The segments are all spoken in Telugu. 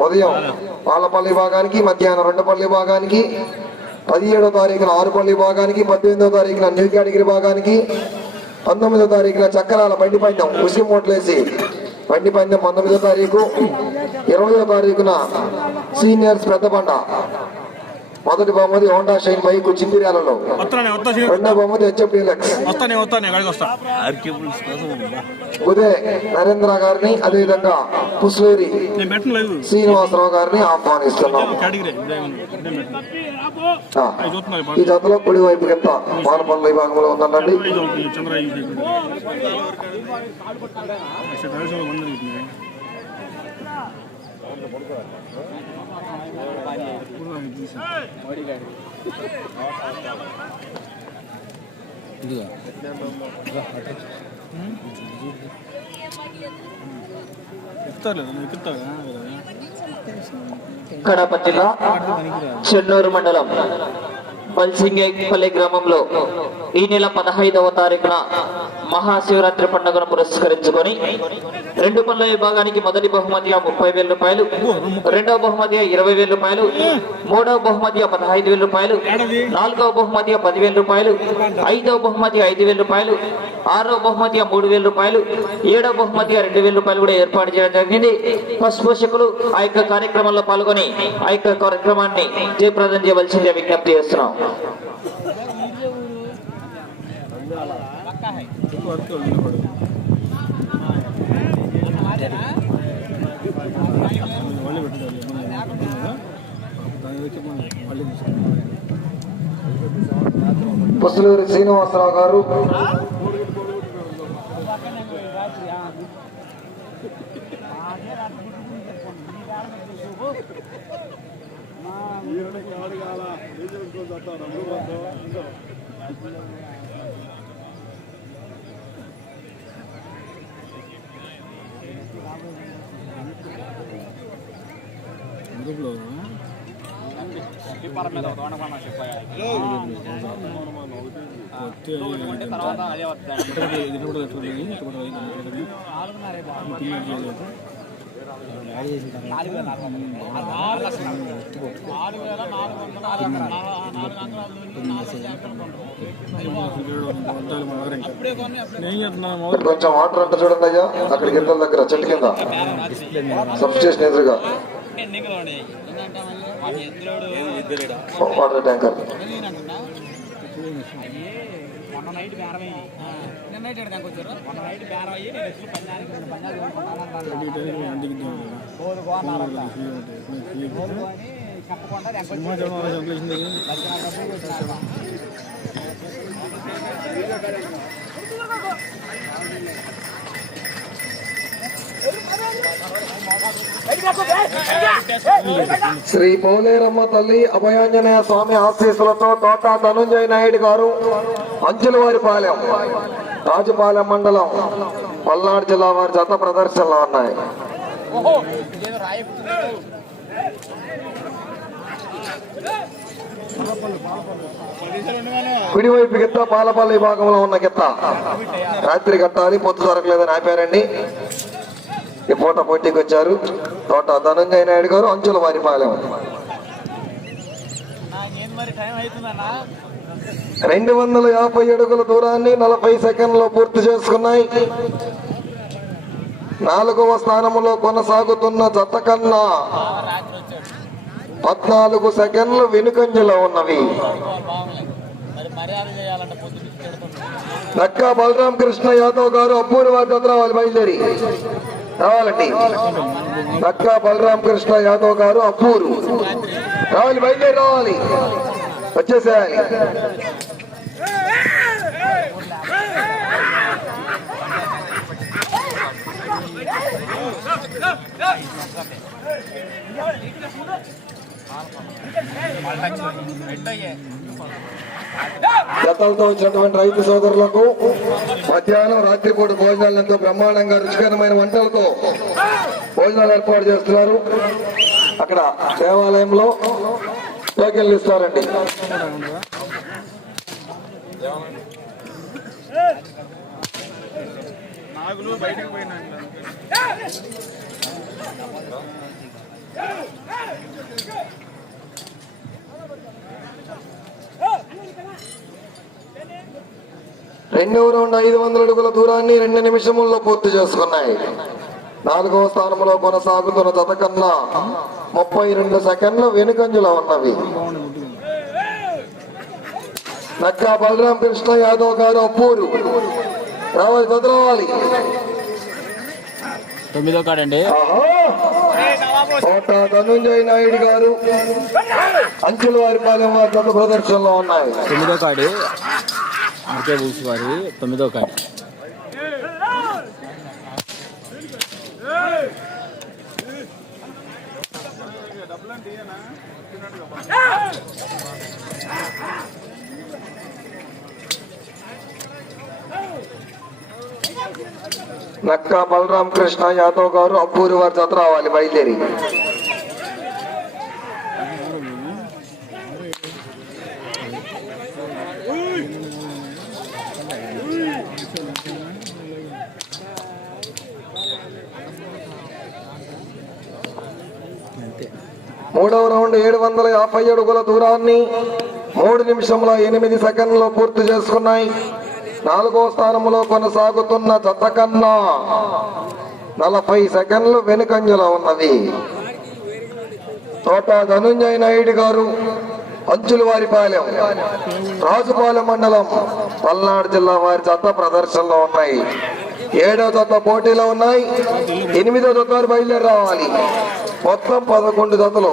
ఉదయం పాలపల్లి భాగానికి మధ్యాహ్నం రెండుపల్లి భాగానికి పదిహేడో తారీఖున ఆరుపల్లి భాగానికి పద్దెనిమిదో తారీఖున న్యూ కేటగిరీ భాగానికి పంతొమ్మిదో తారీఖున చక్రాల బండి పందెం ఉసి మూటలేసి బండి పందెం పంతొమ్మిదో తారీఖు ఇరవయో తారీఖున సీనియర్స్ పెద్ద బండ మొదటి బహుమతి హోండా షైన్ బైక్ చిందిర్యాలలో రెండో బహుమతి హెచ్ఎఫ్ డీలక్స్ ఉదయ్ నరేంద్ర గారిని అదేవిధంగా పుస్లేరి శ్రీనివాసరావు గారిని ఆహ్వానిస్తున్నాం. ఈ జతలో కుడి వైపు కింద పాలపల్లి విభాగంలో ఉందండి. చంద్ర ఎక్కుతారు కడప జిల్లా చెన్నూరు మండలం బల్సింగేపల్లి గ్రామంలో ఈ నెల పదహైదవ తారీఖున మహాశివరాత్రి పండుగను పురస్కరించుకొని రెండు పనుల విభాగానికి మొదటి బహుమతిగా ముప్పై వేల రూపాయలు రెండవ బహుమతిగా ఇరవై వేల రూపాయలు మూడవ బహుమతిగా పదహైదు వేల రూపాయలు నాలుగవ బహుమతిగా పదివేల రూపాయలు ఐదవ బహుమతి ఐదు వేల రూపాయలు ఆరో బహుమతిగా మూడు వేల రూపాయలు ఏడవ బహుమతిగా రెండు వేల రూపాయలు కూడా ఏర్పాటు చేయడం జరిగింది. పశు పోషకులు ఆ యొక్క కార్యక్రమంలో పాల్గొని ఆ యొక్క కార్యక్రమాన్ని జయప్రదం చేయవలసిందే విజ్ఞప్తి చేస్తున్నాం. వరకు నిలబడు మళ్ళీ పెట్టాలి దాని దగ్గరికి మళ్ళీ తీసుకోవాలి పుస్లూరి శ్రీనివాసరావు గారు గ్రూప్లో నేను చెప్తున్నాను ఇక్కడ కొంచెం వాటర్ అంట చూడండి అయ్యా. అక్కడికి కింద దగ్గర చెట్టు కింద. సబ్ స్టేషన్ ఎదురుగా. Water tanker. మొన్న నైట్ బేరం అయ్యి నిన్న నైట్ వచ్చారు మొన్న నైట్ బేరం అయ్యి నేను ఎట్లు రెండు చెప్పకుండా శ్రీ పోలేరమ్మ తల్లి అభయాంజనేయ స్వామి ఆశీస్సులతో తోట ధనుంజయ నాయుడు గారు అంచులవారి పాలెం రాజపాలెం మండలం పల్నాడు జిల్లా వారి జత ప్రదర్శనలో ఉన్నాయి. కుడివైపు గిత్త పాలపల్లి భాగంలో ఉన్న గిత్త. రాత్రి కట్టాలి పొత్తు దొరకలేదని ఆపారండి. ఈ పూట పోటీకి వచ్చారు తోట ధనంజయ నాయుడు గారు అంచుల వారి పాలెం. రెండు వందల యాభై అడుగుల దూరాన్ని నలభై సెకండ్లో పూర్తి చేసుకున్నాయి. నాలుగవ స్థానంలో కొనసాగుతున్న జత కన్నా పద్నాలుగు సెకండ్లు వెనుకంజలో ఉన్నవి. నక్కా బలరాం కృష్ణ యాదవ్ గారు అప్పూరి వారి రావాలి బయలుదేరి. రావాలండి. నక్కా బలరాం కృష్ణ యాదవ్ గారు అప్పూరు రావాలి బయలుదేరి రావాలి. వచ్చేసేయాలి. గతంతో వచ్చినటువంటి రైతు సోదరులకు మధ్యాహ్నం రాత్రిపూట భోజనాలు ఎంతో బ్రహ్మాండంగా రుచికరమైన వంటలతో భోజనాలు ఏర్పాటు చేస్తున్నారు. అక్కడ దేవాలయంలో టోకెన్లు ఇస్తారండి. బయటకు రెండవ రౌండ్ ఐదు వందల అడుగుల దూరాన్ని రెండు నిమిషముల్లో పూర్తి చేసుకున్నాయి. నాలుగవ స్థానంలో కొనసాగుతున్న జత కన్నా ముప్పై రెండు సెకండ్లు వెనుకంజలో ఉన్నవి. నక్కా బలరాం కృష్ణ యాదవ్ గారు అప్పూరు. రావాలి బదలవాలి తొమ్మిదో కాడండి. కోట ధనుంజయ నాయుడు గారు. అంచుల వారి పాలెం వారి జత ప్రదర్శనలో ఉన్నాయి. తొమ్మిదో కాడి. ఆర్కే బుక్స్ వారి తొమ్మిదో కాడి. నక్కా బలరాం కృష్ణ యాదవ్ గారు అబ్బూరి వారి జత రావాలి బయలుదేరి. మూడవ రౌండ్ ఏడు వందల యాభై అడుగుల దూరాన్ని మూడు నిమిషంలో ఎనిమిది సెకండ్లో పూర్తి చేసుకున్నాయి. నాలుగో స్థానంలో కొనసాగుతున్న జత కన్నా నలభై సెకండ్లు వెనుకంజలో ఉన్నవి. తోట ధనుంజయ నాయుడు గారు అంచుల వారిపాలెం రాజుపాలెం మండలం పల్నాడు జిల్లా వారి జత ప్రదర్శనలో ఉన్నాయి. ఏడో జత పోటీలో ఉన్నాయి. ఎనిమిదో జత బయలుదేరి రావాలి మొత్తం పదకొండు జతలు.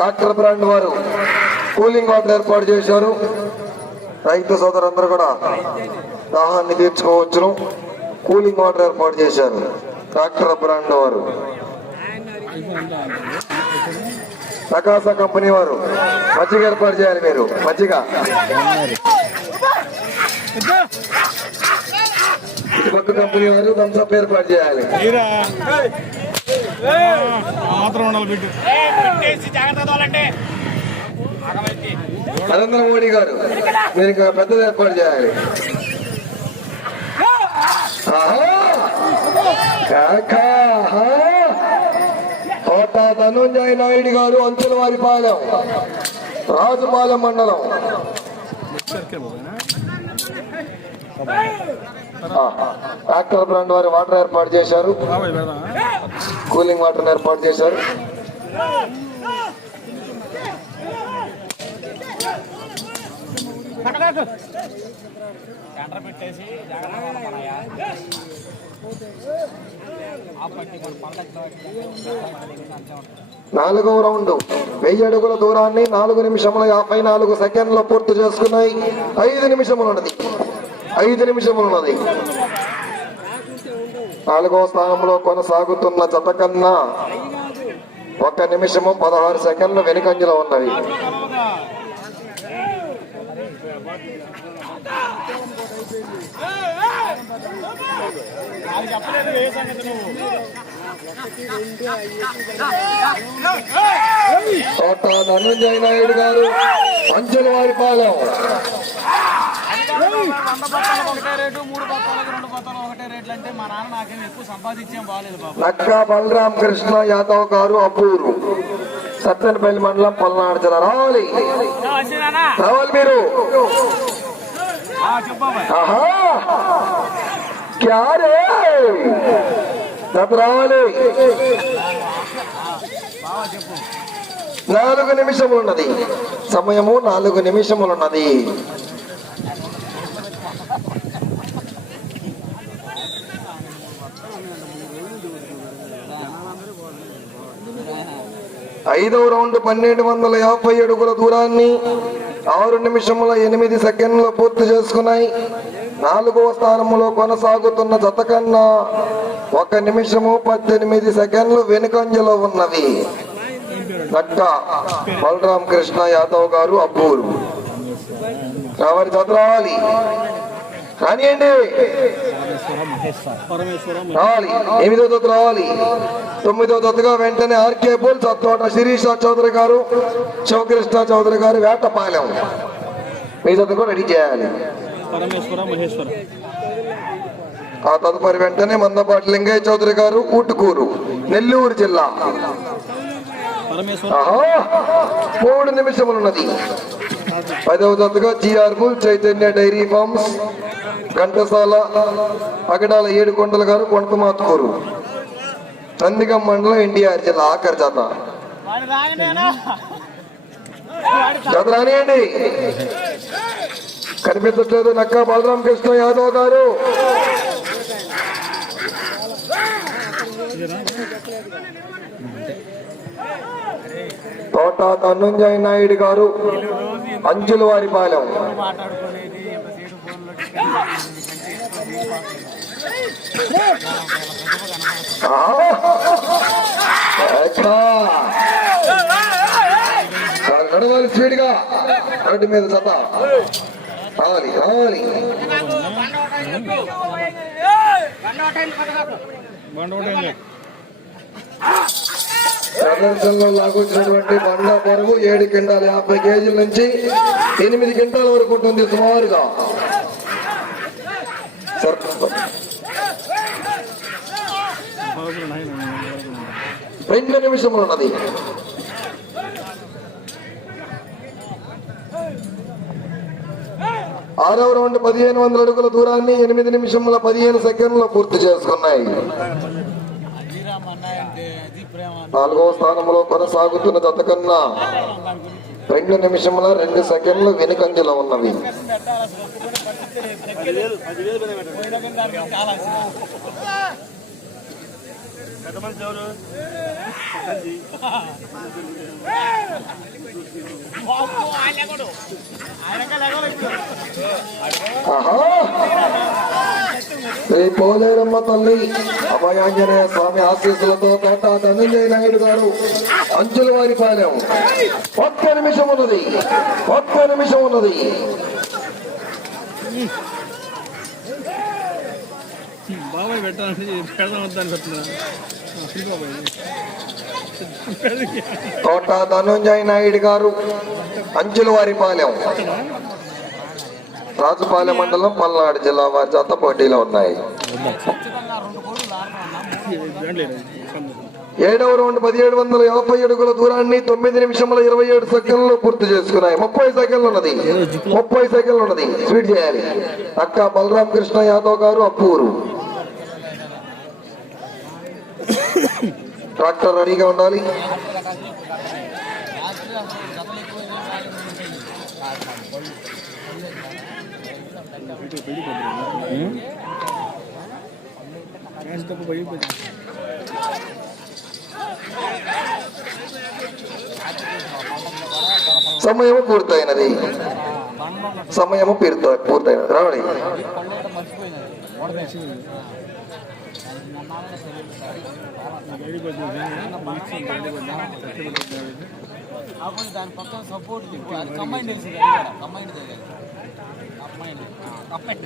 డాక్టర్ బ్రాండ్ వారు కూలింగ్ వాటర్ ఏర్పాటు చేశారు. రైతు సోదరులందరూ కూడా దాహాన్ని తీర్చుకోవచ్చును. కూలింగ్ వాటర్ ఏర్పాటు చేశారు. డాక్టర్ బ్రాండ్ వారు ప్రకాశ కంపెనీ వారు. మజ్జిగ ఏర్పాటు చేయాలి మీరు. మజ్జిగ. ఇటుపక్క కంపెనీ వారు థమ్స్అప్ ఏర్పాటు చేయాలి. మాత్రం ఉండాలి నరేంద్ర మోడీ గారు మీరు ఇంకా పెద్దది ఏర్పాటు చేయాలి! కోట ధనుంజయ నాయుడు గారు అంచుల వారి పాలెం రాజుపాలెం మండలం. ఆ, డాక్టర్ బ్రాండ్ వారి వాటర్ ఏర్పాటు చేశారు. కూలింగ్ వాటర్ ఏర్పాటు చేశారు. టెండర్ పెట్టేసి నాలుగవ రౌండ్. వెయ్యి అడుగుల దూరాన్ని నాలుగు నిమిషముల యాభై నాలుగు సెకండ్లు పూర్తి చేసుకున్నాయి. ఐదు నిమిషములు ఉన్నది ఐదు నిమిషములు ఉన్నది నాలుగవ స్థానంలో కొనసాగుతున్న జత కన్నా ఒక నిమిషము పదహారు సెకండ్లు వెనుకంజలో ఉన్నవి. చెప్పలేదు ఏ సంగతి నువ్వు తోట ధనుంజయ నాయుడు గారు అంచుల వారి పాలెం బలరాం కృష్ణ యాదవ్ గారు అబ్బూరు. సత్తెనపల్లి మండలం పల్నాడు జిల్లా రావాలి. రావాలి మీరు. ఆహా! క్యా రావాలి. నాలుగు నిమిషములున్నది. సమయము నాలుగు నిమిషములున్నది. ఐదవ రౌండ్ పన్నెండు వందల యాభై అడుగుల దూరాన్ని ఆరు నిమిషముల ఎనిమిది సెకండ్లు పూర్తి చేసుకున్నాయి. నాలుగవ స్థానంలో కొనసాగుతున్న జత కన్నా ఒక నిమిషము పద్దెనిమిది సెకండ్లు వెనుకంజలో ఉన్నవి నక్క బలరామకృష్ణ యాదవ్ గారు అబ్బూరు. రావాలి జత పరమేశ్వరం రావాలి. ఎనిమిదో జత రావాలి. తొమ్మిదో జతగా వెంటనే ఆర్కే బోల్ సత్తోట శిరీష చౌదరి గారు శివకృష్ణ చౌదరి గారు వేటపాలెం మీ జత కూడా రెడీ చేయాలి. పరమేశ్వర మహేశ్వర. ఆ తదుపరి వెంటనే మందపాటి లింగయ్య చౌదరి గారు ఊటుకూరు నెల్లూరు జిల్లా! మూడు నిమిషములున్నది. పదవ జతగా GR bull Chaitanya dairy farms. Ghantasala Pagadala Edu Kondala గారు కొంటమాతుకూరు నందిగం మండలం ఎన్టీఆర్ జిల్లా ఆఖరి జత. జత రానియండి. కనిపించట్లేదు నక్కా బలరాం కృష్ణ యాదవ్ గారు. తోట ధనుంజయ నాయుడు గారు అంజుల వారి పాలెం మాట్లాడుకోలేదు ఎంతసేపు ఫోన్లో నడవాలి స్పీడ్గా. రోడ్డు మీద చత రావాలి రావాలి బండ ప్రదర్శనలో లాగొచ్చినటువంటి బండ బరువు ఏడు క్వింటాల యాభై కేజీల నుంచి ఎనిమిది క్వింటాల వరకు ఉంటుంది సుమారుగా సర్- పదకొండు నైన్ ఉంది. రెండు నిమిషములు ఉన్నది. ఆరవ రౌండ్ పదిహేను వందల అడుగుల దూరాన్ని ఎనిమిది నిమిషముల పదిహేను సెకండ్లు పూర్తి చేసుకున్నాయి. నాలుగవ స్థానంలో కొనసాగుతున్న జత కన్నా రెండు నిమిషముల రెండు సెకండ్లు వెనుకంజలో ఉన్నవి. లెగవలు ఇప్పుడు ఆహా! శ్రీ పోలేరమ్మ తల్లి అభయాంజనేయ స్వామి ఆశీస్సులతో తోట ధనంజయ నాయుడు గారు అంచుల వారి పాలెం. ఒక్క నిమిషం ఉన్నది ఒక్క నిమిషం ఉన్నది. బాబాయ్ పెట్టాలంటే పెడదాం తోట ధనంజయ నాయుడు గారు అంచుల వారి పాలెం. రాజుపాలెం మండలం పల్నాడు జిల్లా వారి జత పోటీలో ఉన్నాయి. ఏడవ రౌండ్ పదిహేడు వందల యాభై అడుగుల దూరాన్ని తొమ్మిది నిమిషముల ఇరవై ఏడు సెకండ్లు పూర్తి చేసుకున్నాయి. ముప్పై సెకండ్లు ఉన్నది. ముప్పై సెకండ్లు ఉన్నది. స్వీట్ చేయాలి. అక్క బలరామ్ కృష్ణ యాదవ్ గారు అప్పూరు. ట్రాక్టర్ రెడీగా ఉండాలి. తప్పు సమయము పూర్తయినది సమయము పూర్త పూర్తయినది రావడి కాకపోతే దాని పక్కన సపోర్ట్ అది కంబైన్ తెలిసి కంబైన్ కంబైన్ కంబైన్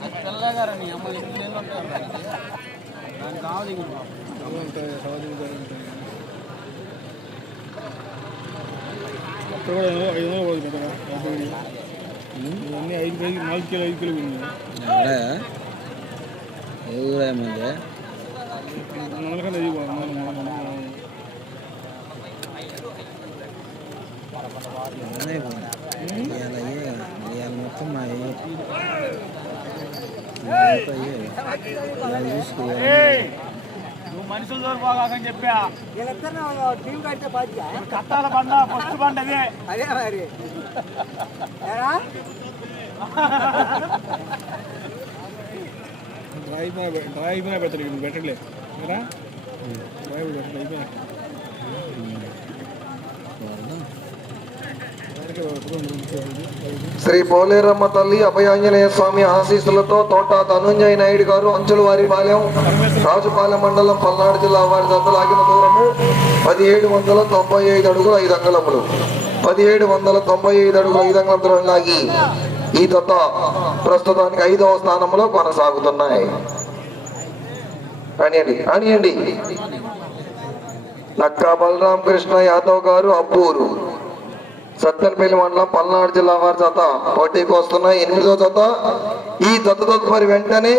అది తెల్లగారు నీ అమ్మ ఎన్ని నెలలు ఉంటారు దానికి దానికి కావాలి ఇంక అక్కడ కూడా ఐదు ఇవన్నీ ఐదు కేజీ నాలుగు కిలో ఐదు కిలో ఉంది ఊరేమంది ఇది మొత్తం చూసుకో మనుషులు దొరిపోగాకని చెప్పా. కట్టాల బండ ఫస్ట్ బండ అదే అదే మరి. ఏరా? డ్రై అయిపోయినా పె- డ్రై అయిపోయినా పెడతాడు ఇప్పుడు పెట్టలే కదా డ్రై కూడా పెట్టలే అయిపోయినా ఎవరికి ఎవరు రెండు ఐదు. శ్రీ పోలేరమ్మ తల్లి అభయాంజనేయ స్వామి ఆశీస్సులతో తోట ధనుంజయ నాయుడు గారు అంచులవారి పాలెం రాజుపాలెం మండలం పల్నాడు జిల్లా వారి దత్తలాగిన దూరము పదిహేడు వందల తొంభై ఐదు అడుగులు ఐదు అంగళములు. పదిహేడు వందల తొంభై ఐదు అడుగులు ఐదు అంగళం దూరం లాగి ఈ దత్త ప్రస్తుతానికి ఐదవ స్థానంలో కొనసాగుతున్నాయి. అనియండి అనియండి నక్కా బలరామకృష్ణ యాదవ్ గారు అబ్బూరు. సత్తెనపల్లి మండలం పల్నాడు జిల్లా వారి జత పోటీకి వస్తున్నాయి. ఎనిమిదో జత. ఈ జత తదుపరి వెంటనే